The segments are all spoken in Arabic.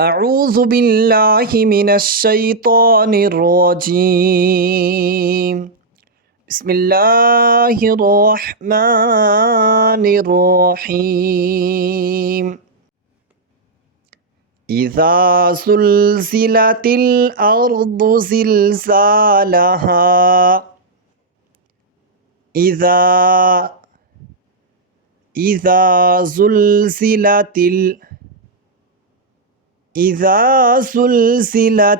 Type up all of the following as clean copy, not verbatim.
أعوذ بالله من الشيطان الرجيم بسم الله الرحمن الرحيم إذا زلزلت الأرض زلزالها إذا زلزلت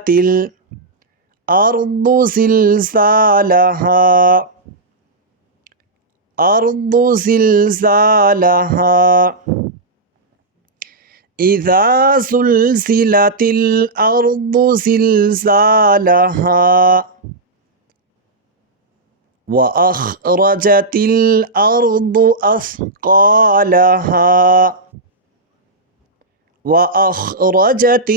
الأرض زلزالها إذا زلزلت الأرض زلزالها وأخرجت الأرض أثقالها وأخرجت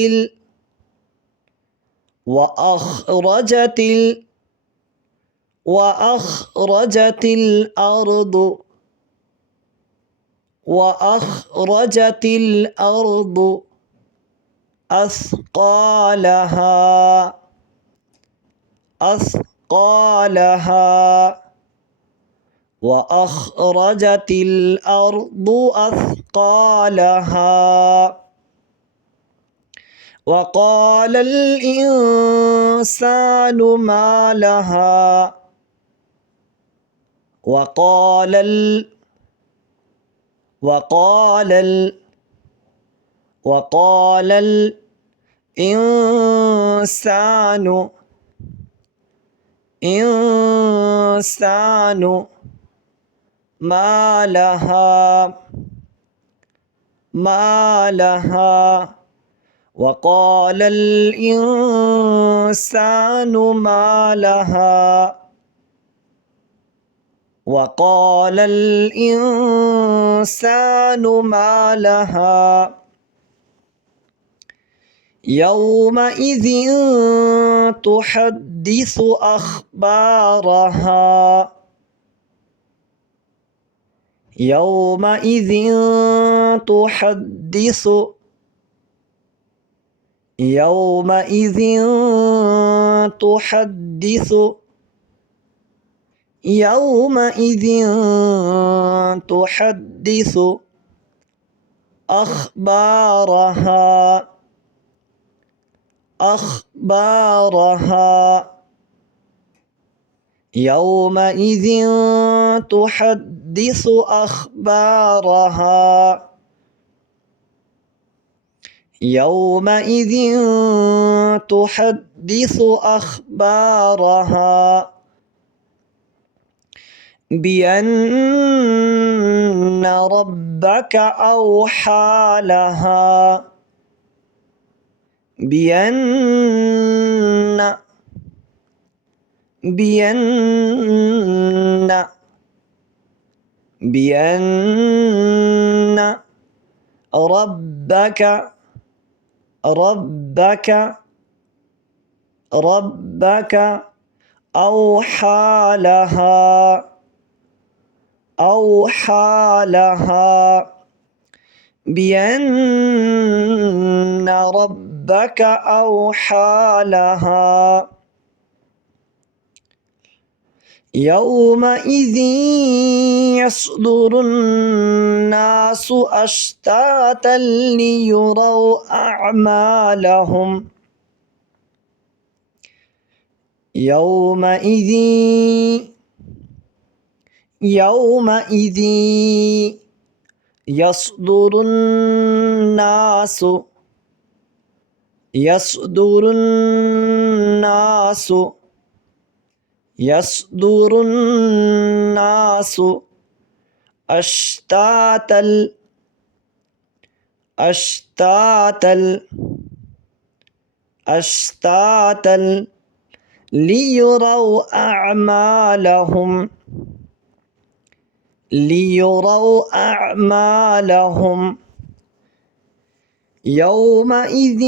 الأرض أثقالها وأخرجت الأرض أثقالها وقال الإنسان ما لها وقال الإنسان ما لها وقال الإنسان ما لها وقال الإنسان ما لها يومئذ تحدث أخبارها يومئذ تحدث أخبارها يومئذ تحدث أخبارها يومئذ تحدث أخبارها بأن ربك أوحى لها بأن ربك أوحى لها بأن ربك أوحى لها يومئذ يصدر الناس أشتاتا ليروا أعمالهم يومئذ يصدر الناس أشتاتا ليروا أعمالهم يومئذ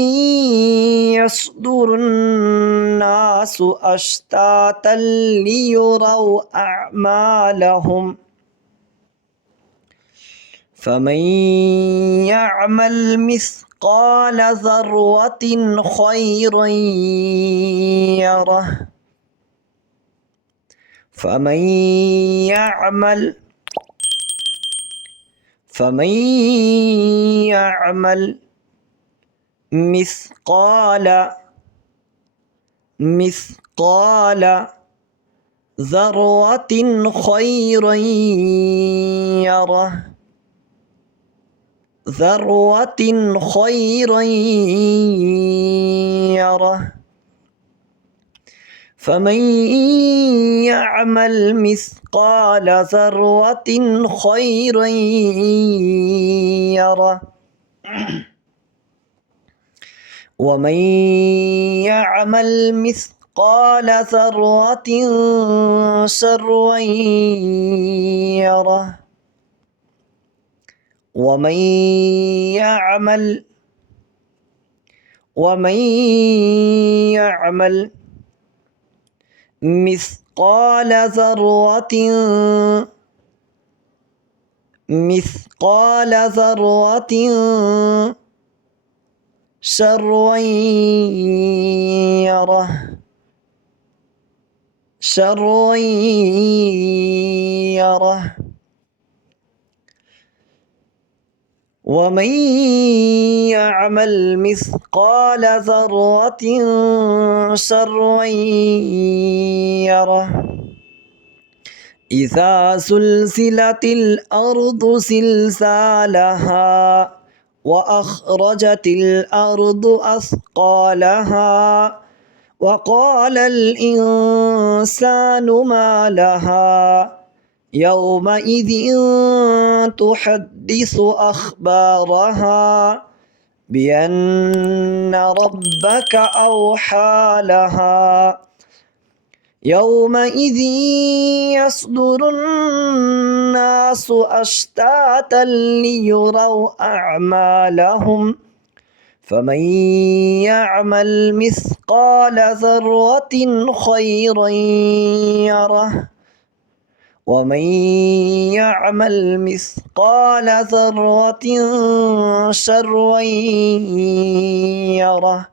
يصدر الناس أشتاتا ليروا أعمالهم فمن يعمل مثقال مثقال ذرة خيرا يره فمن يعمل مثقال ذرة خيرا يره فمن يعمل مثقال ذرة خيرا يره ومن يعمل مثقال ذرة شرا يره ومن يعمل مثقال ذرة شرا يره ومن يعمل مثقال ذرة شرا يره إذا زلزلت الأرض زلزالها وأخرجت الأرض أثقالها وقال الإنسان ما لها يومئذ تحدث أخبارها بأن ربك أوحى لها يومئذ يصدر الناس أشتاتا ليروا أعمالهم فمن يعمل مثقال ذرة خيرا يره ومن يعمل مثقال ذرة شرا يره